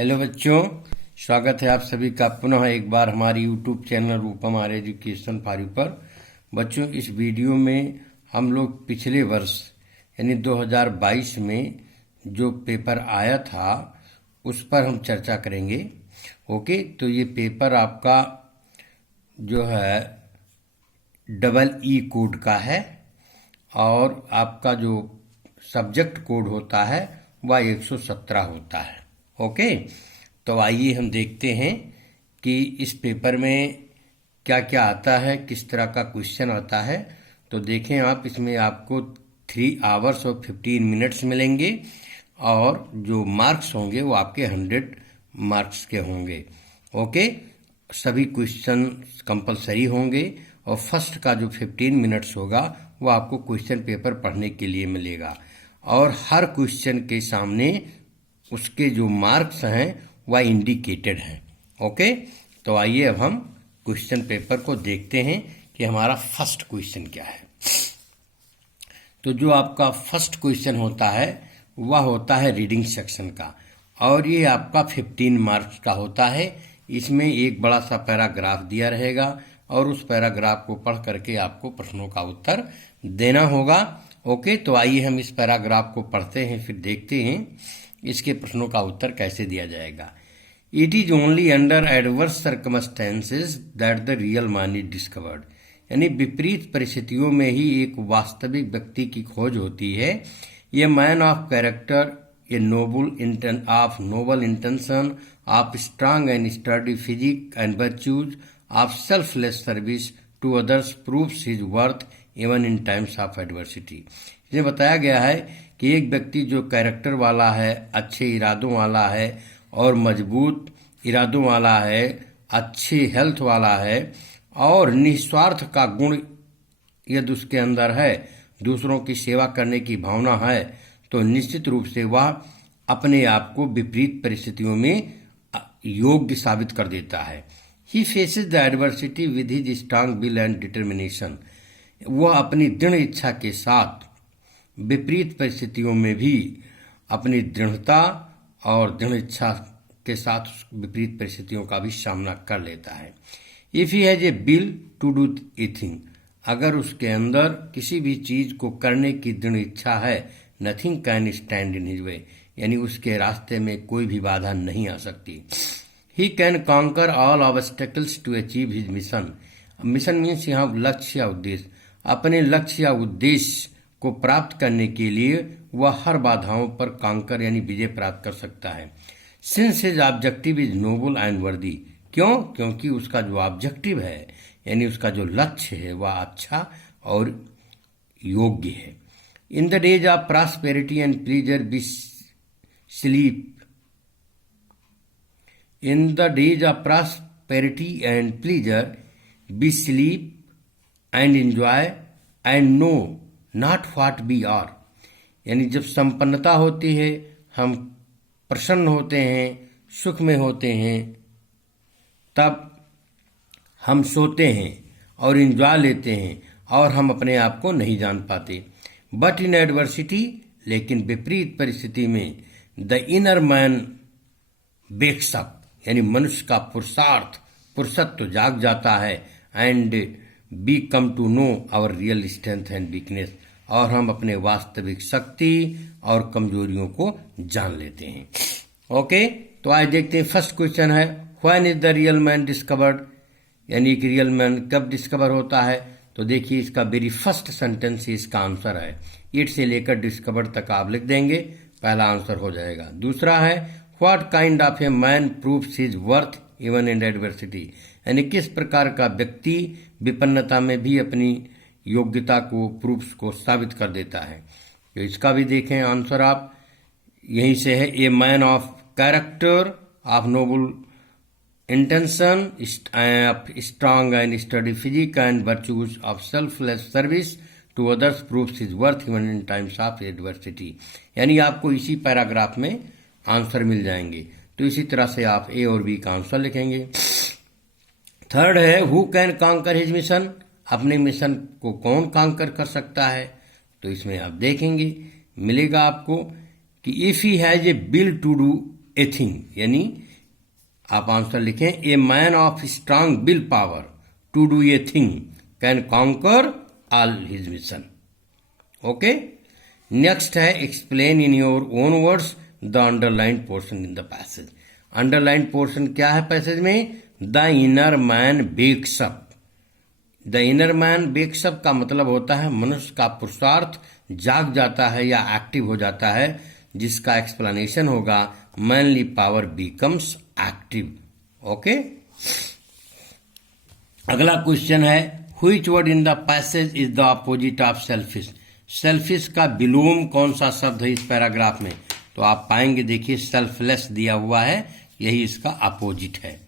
Hello बच्चों, स्वागत है आप सभी का पुनः एक बार हमारी YouTube channel Rupam R education for you पर। बच्चों, इस वीडियो में हम लोग पिछले वर्ष यानी 2022 में जो पेपर आया था उस पर हम चर्चा करेंगे। ओके, तो ये पेपर आपका जो है EE कोड का है और आपका जो सब्जेक्ट कोड होता है वह 117 होता है। ओके, तो आइए हम देखते हैं कि इस पेपर में क्या क्या आता है, किस तरह का क्वेश्चन आता है। तो देखें आप, इसमें आपको 3 आवर्स और 15 मिनट्स मिलेंगे और जो मार्क्स होंगे वो आपके 100 मार्क्स के होंगे। ओके, सभी क्वेश्चन कंपलसरी होंगे और फर्स्ट का जो 15 मिनट्स होगा वो आपको क्वेश्चन पेपर पढ़ने के लिए मिलेगा और हर क्वेश्चन के सामने उसके जो मार्क्स हैं वह इंडिकेटेड हैं। ओके, तो आइए अब हम क्वेश्चन पेपर को देखते हैं कि हमारा फर्स्ट क्वेश्चन क्या है। तो जो आपका फर्स्ट क्वेश्चन होता है वह होता है रीडिंग सेक्शन का और ये आपका 15 मार्क्स का होता है। इसमें एक बड़ा सा पैराग्राफ दिया रहेगा और उस पैराग्राफ को पढ़ करके आपको प्रश्नों का उत्तर देना होगा। ओके, तो आइए हम इस पैराग्राफ को पढ़ते हैं, फिर देखते हैं इसके प्रश्नों का उत्तर कैसे दिया जाएगा। It is only under adverse circumstances that the real man is discovered, यानी विपरीत परिस्थितियों में ही एक वास्तविक व्यक्ति की खोज होती है। ये man of character, a noble intention, of strong and sturdy physique and virtues, of selfless service to others proves his worth even in times of adversity. ये बताया गया है कि एक व्यक्ति जो कैरेक्टर वाला है, अच्छे इरादों वाला है और मजबूत इरादों वाला है, अच्छे हेल्थ वाला है और निस्वार्थ का गुण यदि उसके अंदर है, दूसरों की सेवा करने की भावना है, तो निश्चित रूप से वह अपने आप को विपरीत परिस्थितियों में योग्य साबित कर देता है। He faces the adversity with his strong will and determination, वह अपनी दृढ़ इच्छा के साथ विपरीत परिस्थितियों में भी अपनी दृढ़ता और दृढ़ इच्छा के साथ विपरीत परिस्थितियों का भी सामना कर लेता है। If he has a will to do a thing, अगर उसके अंदर किसी भी चीज को करने की दृढ़ इच्छा है, nothing can stand in his way, यानी उसके रास्ते में कोई भी बाधा नहीं आ सकती। He can conquer all obstacles to achieve his mission, mission means यहाँ लक्ष्य या उद्देश्य, अपने लक्ष्य या उद्देश्य को प्राप्त करने के लिए वह हर बाधाओं पर कांकर यानी विजय प्राप्त कर सकता है। Since his objective is noble and वर्दी, क्यों? क्योंकि उसका जो ऑब्जेक्टिव है यानी उसका जो लक्ष्य है वह अच्छा और योग्य है। In the days of prosperity and pleasure be sleep, in the days of prosperity and pleasure be sleep and enjoy and know not what we are, यानी जब संपन्नता होती है, हम प्रसन्न होते हैं, सुख में होते हैं, तब हम सोते हैं और एंजॉय लेते हैं और हम अपने आप को नहीं जान पाते। बट इन एडवर्सिटी, लेकिन विपरीत परिस्थिति में the inner man wakes up, यानी मनुष्य का पुरुषत्व जाग जाता है and we come to know our real strength and weakness, और हम अपने वास्तविक शक्ति और कमजोरियों को जान लेते हैं। ओके, तो आज देखते हैं फर्स्ट क्वेश्चन है when is the real man discovered, यानी कि रियल मैन कब डिस्कवर होता है। तो देखिए इसका वेरी फर्स्ट सेंटेंस ही इसका आंसर है। इट से लेकर डिस्कवर तक आप लिख देंगे, पहला आंसर हो जाएगा। दूसरा है what kind of a man proves his worth even in adversity, यानी किस प्रकार का व्यक्ति विपन्नता में भी अपनी योग्यता को प्रूफ्स को साबित कर देता है। तो इसका भी देखें आंसर आप, यहीं से है a man of character, of noble intention, strong and sturdy physique and virtues, of selfless service to others proves his worth even in times of adversity, यानी आपको इसी पैराग्राफ में आंसर मिल जाएंगे। तो इसी तरह से आप ए और बी का आंसर लिखेंगे। थर्ड है who can conquer his mission, अपने मिशन को कौन कॉन्कर कर सकता है। तो इसमें आप देखेंगे मिलेगा आपको कि if he has a will to do a thing, यानी आप आंसर लिखें, a man of strong will power to do a thing can conquer all his mission. Okay, next है explain in your own words the underline portion in the passage. Underline portion क्या है passage में? The inner man wakes up. The inner man wakes up का मतलब होता है मनुष्य का पुरुषार्थ जाग जाता है या एक्टिव हो जाता है, जिसका एक्सप्लेनेशन होगा manly power becomes active. Okay, अगला क्वेश्चन है which word in the passage is the opposite of selfish. Selfish का विलोम कौन सा शब्द है इस पैराग्राफ में? तो आप पाएंगे, देखिए सेल्फलेस दिया हुआ है, यही इसका अपोजिट है।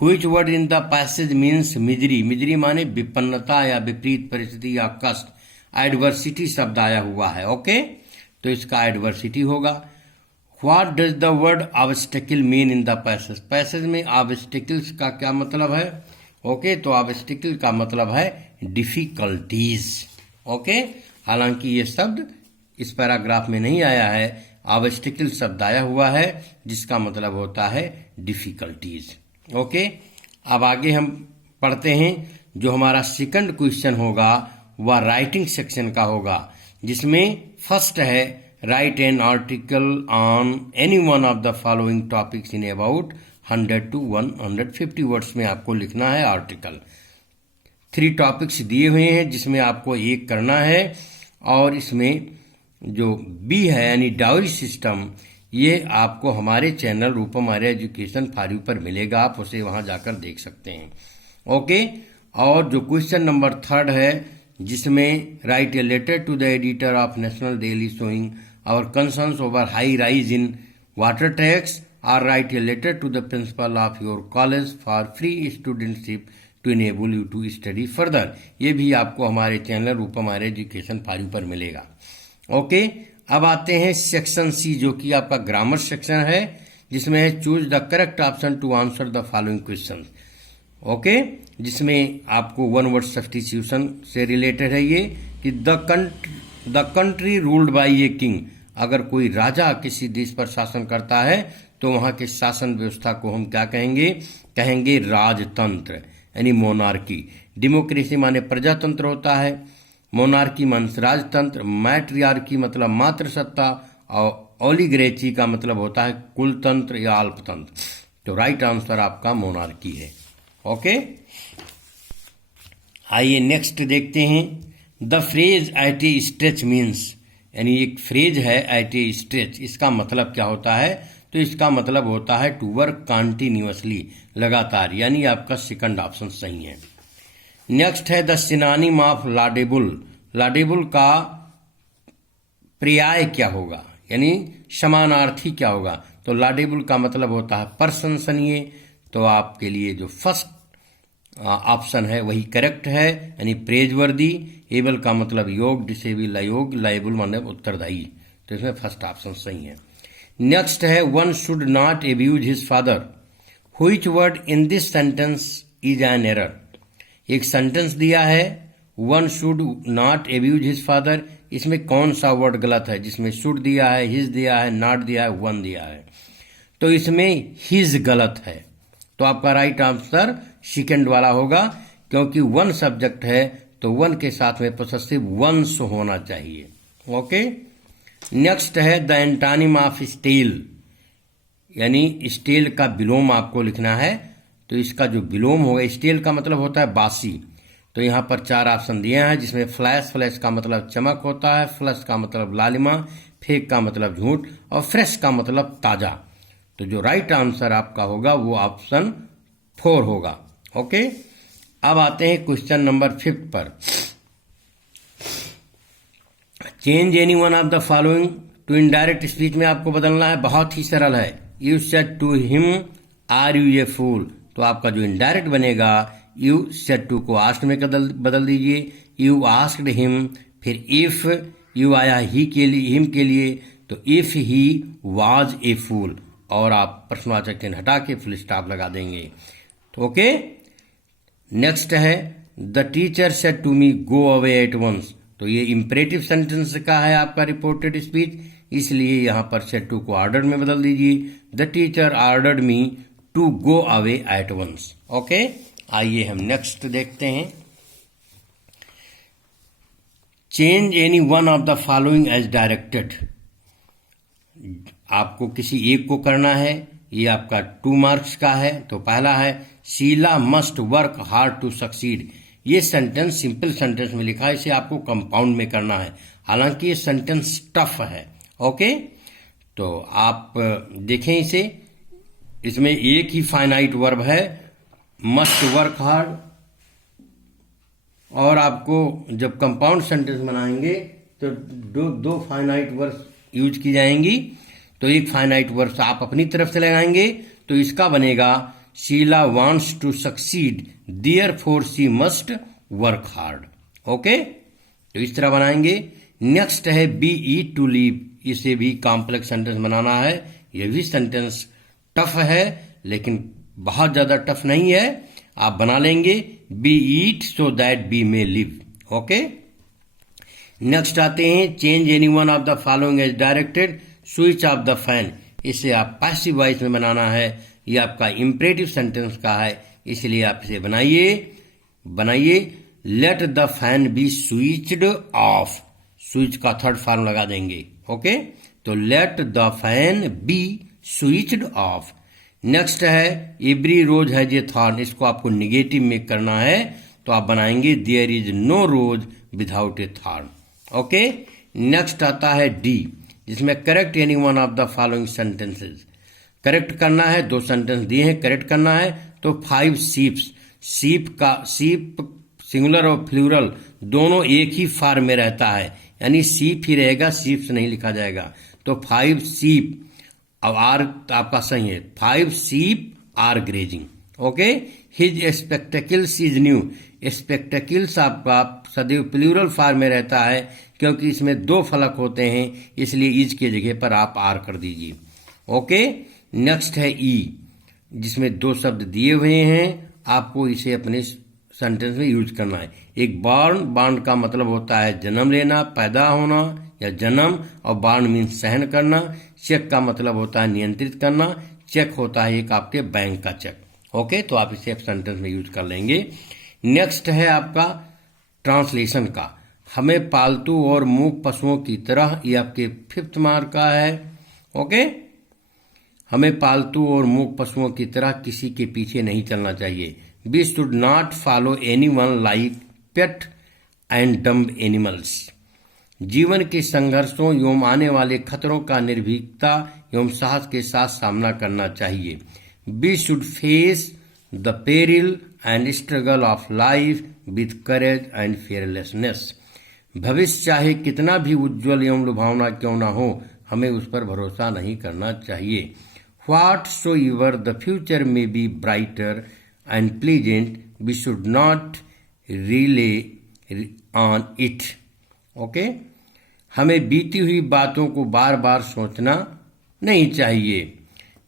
Which word in the passage means misery. Misery माने विपन्नता या विपरीत परिस्थिति या कष्ट। एडवर्सिटी शब्द आया हुआ है। ओके, तो इसका एडवर्सिटी होगा। What does the word obstacle mean in the passage. Passage में ऑब्स्टेकल्स का क्या मतलब है? ओके, तो ऑब्स्टेकल का मतलब है डिफिकल्टीज। ओके, हालांकि ये शब्द इस पैराग्राफ में नहीं आया है, ऑब्स्टेकल शब्द आया हुआ है जिसका मतलब होता है डिफिकल्टीज। ओके, अब आगे हम पढ़ते हैं। जो हमारा सेकंड क्वेश्चन होगा वह राइटिंग सेक्शन का होगा, जिसमें फर्स्ट है right an article on any one of the following topics in about 100 to 150 words में आपको लिखना है आर्टिकल। 3 टॉपिक्स दिए हुए हैं जिसमें आपको एक करना है, और इसमें जो बी है यानी डाउरी सिस्टम, ये आपको हमारे channel Rupam Arya education for you पर मिलेगा, आप उसे वहां जाकर देख सकते हैं। ओके, और जो क्वेश्चन नंबर 3 है जिसमें write a letter to the editor of national daily showing our concerns over high rise in water tax, or write a letter to the principal of your college for free studentship to enable you to study further। ये भी आपको हमारे channel Rupam Arya education for you पर मिलेगा। Okay, अब आते हैं section C, जो कि आपका ग्रामर सेक्शन है, जिसमें है choose the correct option to answer the following question. Okay, जिसमें आपको वन वर्ड सब्स्टिट्यूशन से रिलेटेड है ये कि the country ruled by a king. अगर कोई राजा किसी देश पर शासन करता है तो वहां के शासन व्यवस्था को हम क्या कहेंगे? कहेंगे राजतंत्र यानी मोनार्की। डेमोक्रेसी माने प्रजातंत्र होता है, मोनार्की माने राजतंत्र, मैट्रियार्की मतलब मातृ सत्ता, और ओलिगरेची का मतलब होता है कुलतंत्र या अल्पतंत्र। तो राइट आंसर आपका मोनार्की है। ओके, आइए नेक्स्ट देखते हैं। The phrase at a stretch means, यानी एक फ्रेज है एट ए स्ट्रेच, इसका मतलब क्या होता है? तो इसका मतलब होता है टू वर्क कॉन्टिन्यूअसली, लगातार, यानी आपका सेकंड ऑप्शन सही है। नेक्स्ट है द सिनोनिम ऑफ लाडेबल। लाडेबल का पर्याय क्या होगा, यानी समानार्थी क्या होगा? तो लाडेबल का मतलब होता है प्रशंसनीय। तो आपके लिए जो फर्स्ट ऑप्शन है वही करेक्ट है, यानी प्रेजवर्दी। एबल का मतलब योग, डिसेबल अयोग्य, लाइबल मतलब उत्तरदायी। तो इसमें फर्स्ट ऑप्शन सही है। नेक्स्ट है one should not abuse his father. Which word in this sentence is an error. एक सेंटेंस दिया है one should not abuse his father, इसमें कौन सा वर्ड गलत है? जिसमें शुड दिया है, हिज दिया है, नॉट दिया है, वन दिया है। तो इसमें हिज गलत है, तो आपका राइट आंसर सेकंड वाला होगा, क्योंकि वन सब्जेक्ट है तो वन के साथ में पोसेसिव वंस होना चाहिए। ओके, नेक्स्ट है द एंटोनिम ऑफ स्टील, यानी स्टील का विलोम आपको लिखना है। तो इसका जो विलोम होगा, स्टील का मतलब होता है बासी। तो यहाँ पर 4 ऑप्शन दिए हैं, जिसमें फ्लैश, फ्लैश का मतलब चमक होता है, फ्लश का मतलब लालिमा, फेक का मतलब झूठ, और फ्रेश का मतलब ताजा। तो जो राइट आंसर आपका होगा वो ऑप्शन 4 होगा। ओके, अब आते हैं क्वेश्चन नंबर 5 पर। Change any one of the following to indirect speech में आपको बदलना है, बहुत ही सरल है। You said to him are you a fool, तो आपका जो इनडायरेक्ट बनेगा यू सेड टू को आस्क्ड में बदल दीजिए। यू आस्क्ड हिम, फिर इफ यू आया ही के लिए, हिम के लिए, तो इफ ही वाज ए फूल, और आप प्रश्नवाचक चिन्ह हटा के फुल स्टॉप लगा देंगे। तो ओके, नेक्स्ट है the teacher said to me go away at once, तो ये इंपरेटिव सेंटेंस का है आपका रिपोर्टेड स्पीच। इसलिए यहाँ पर सेड टू को ऑर्डर में बदल दीजिए। The teacher ordered me to go away at once. Okay, आइए हम नेक्स्ट देखते हैं। Change any one of the following as directed. आपको किसी एक को करना है, ये आपका 2 मार्क्स का है। तो पहला है Sheela must work hard to succeed. ये सेंटेंस सिंपल सेंटेंस में लिखा है, इसे आपको कंपाउंड में करना है, हालांकि ये सेंटेंस टफ है। ओके, तो आप देखें इसे, इसमें एक ही फाइनाइट वर्ब है, मस्ट वर्क हार्ड, और आपको जब कंपाउंड सेंटेंस बनाएंगे तो दो फाइनाइट वर्ब्स यूज की जाएंगी। तो एक फाइनाइट वर्ब्स आप अपनी तरफ से लगाएंगे, तो इसका बनेगा Sheela wants to succeed therefore she must work hard. Okay, तो इस तरह बनाएंगे। नेक्स्ट है बी ईट टू लीव। इसे भी कॉम्प्लेक्स सेंटेंस बनाना है। यह भी सेंटेंस टफ है, लेकिन बहुत ज्यादा टफ नहीं है, आप बना लेंगे। Be eat so that be may live. Okay, next आते हैं change any one of the following as directed. Switch off the fan. इसे आप पैसिव वॉइस में बनाना है, ये आपका इंपरेटिव सेंटेंस का है, इसलिए आप इसे बनाइए। Let the fan be switched off. Switch का थर्ड फॉर्म लगा देंगे। ओके, तो let the fan be switched off. Next है every rose has a thorn. इसको आपको निगेटिव में करना है, तो आप बनाएंगे there is no rose without a thorn. Okay, next आता है डी, जिसमें correct any one of the following sentences. Correct करना है, 2 सेंटेंस दिए हैं, करेक्ट करना है। तो 5 शीप्स। शीप सिंगुलर और प्लूरल दोनों एक ही फॉर्म में रहता है, यानी शीप ही रहेगा, शीप्स नहीं लिखा जाएगा। तो 5 शीप, अब आर आपका सही है, 5 sheep are grazing. Okay, his spectacles is new. Spectacles आपका सदैव प्लूरल फॉर्म में रहता है, क्योंकि इसमें 2 फलक होते हैं, इसलिए इज के जगह पर आप आर कर दीजिए। ओके, नेक्स्ट है ई, जिसमें 2 शब्द दिए हुए हैं, आपको इसे अपने सेंटेंस में यूज करना है। एक बॉर्न का मतलब होता है जन्म लेना, पैदा होना या जन्म, और बॉर्न मीन्स सहन करना। चेक का मतलब होता है नियंत्रित करना। चेक होता है एक आपके बैंक का चेक। ओके, तो आप इसे सेंटेंस में यूज कर लेंगे। नेक्स्ट है आपका ट्रांसलेशन का। हमें पालतू और मूक पशुओं की तरह, ये आपके 5th मार्क का है। ओके, हमें पालतू और मूक पशुओं की तरह किसी के पीछे नहीं चलना चाहिए। We should not follow anyone like pet and dumb animals. जीवन के संघर्षों एवं आने वाले खतरों का निर्भीकता एवं साहस के साथ सामना करना चाहिए। We should face the peril and struggle of life with courage and fearlessness. भविष्य चाहे कितना भी उज्जवल एवं लुभावना क्यों न हो, हमें उस पर भरोसा नहीं करना चाहिए। Whatsoever the future may be brighter and pleasant, we should not rely on it. Okay, हमें बीती हुई बातों को बार बार सोचना नहीं चाहिए।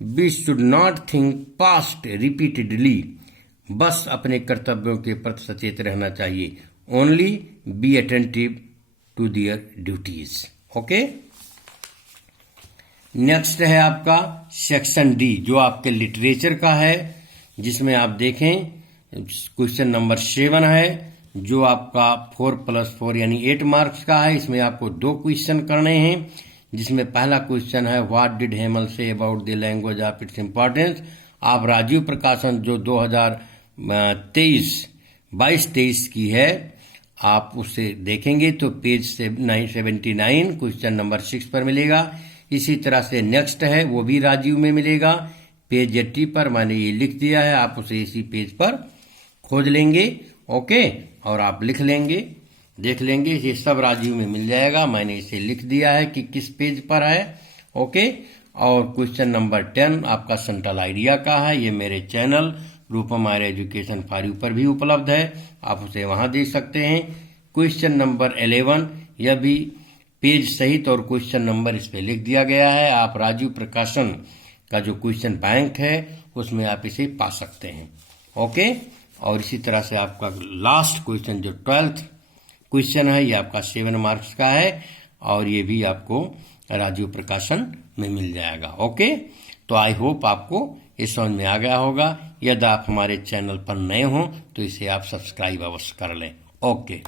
We should not think past repeatedly. बस अपने कर्तव्यों के प्रति सचेत रहना चाहिए। Only be attentive to their duties. Okay, next है आपका सेक्शन डी, जो आपके लिटरेचर का है, जिसमें आप देखें क्वेश्चन नंबर 7 है, जो आपका 4+4 यानी 8 मार्क्स का है। इसमें आपको 2 क्वेश्चन करने हैं, जिसमें पहला क्वेश्चन है what did Hamel say about the language of its importance. आप राजीव प्रकाशन जो 2022-23 की है, आप उसे देखेंगे तो पेज 979 क्वेश्चन नंबर 6 पर मिलेगा। इसी तरह से नेक्स्ट है, वो भी राजीव में मिलेगा, पेज 80 पर। मैंने ये लिख दिया है, आप उसे इसी पेज पर खोज लेंगे। ओके, और आप लिख लेंगे, देख लेंगे, ये सब राजीव में मिल जाएगा। मैंने इसे लिख दिया है कि किस पेज पर है। ओके, और क्वेश्चन नंबर 10 आपका सेंट्रल आइडिया का है। ये मेरे channel Rupam Arya education for you पर भी उपलब्ध है, आप उसे वहां देख सकते हैं। क्वेश्चन नंबर 11, यह भी पेज सहित और क्वेश्चन नंबर इस पे लिख दिया गया है। आप राजीव प्रकाशन का जो क्वेश्चन बैंक है, उसमें आप इसे पा सकते हैं। ओके, और इसी तरह से आपका लास्ट क्वेश्चन जो 12th क्वेश्चन है, ये आपका 7 मार्क्स का है, और ये भी आपको राजीव प्रकाशन में मिल जाएगा। ओके, तो आई होप आपको ये समझ में आ गया होगा। यदि आप हमारे चैनल पर नए हों तो इसे आप सब्सक्राइब अवश्य कर लें। ओके।